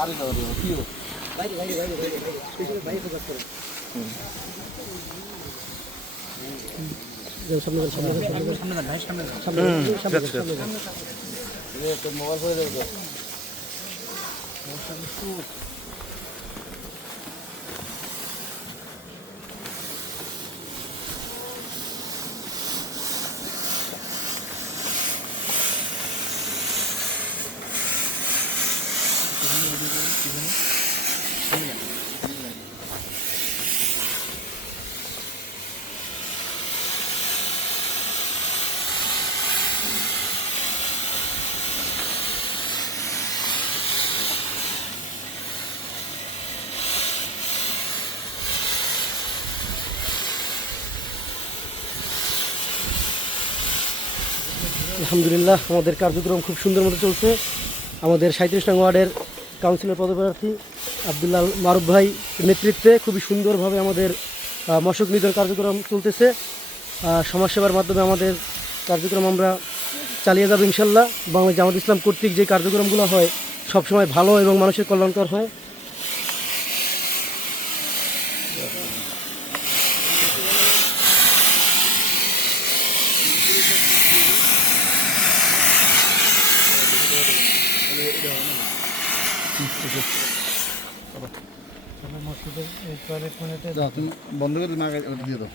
আরে কি বাইরে বাইরে বাইরে বাইরে বাইরে ফোকাস করো সামনে সামনে সামনে ভাই সামনে সামনে তো মোবাইল হয়ে যাবে আলহামদুলিল্লাহ আমাদের কার্যক্রম খুব সুন্দর মতো চলছে। আমাদের 37 নং ওয়ার্ডের কাউন্সিলর পদপ্রার্থী আব্দুল্লাহ মারুফ ভাই নেতৃত্বে খুবই সুন্দরভাবে আমাদের মশক নিধন কার্যক্রম চলতেছে। সমাজসেবার মাধ্যমে আমাদের কার্যক্রম আমরা চালিয়ে যাব ইনশাল্লাহ। বাংলাদেশ জামাত ইসলাম কর্তৃক যে কার্যক্রমগুলো হয় সবসময় ভালো এবং মানুষের কল্যাণকর হয়। মসজিদের টয়লেট মানে বন্ধ করে দিয়ে দাও।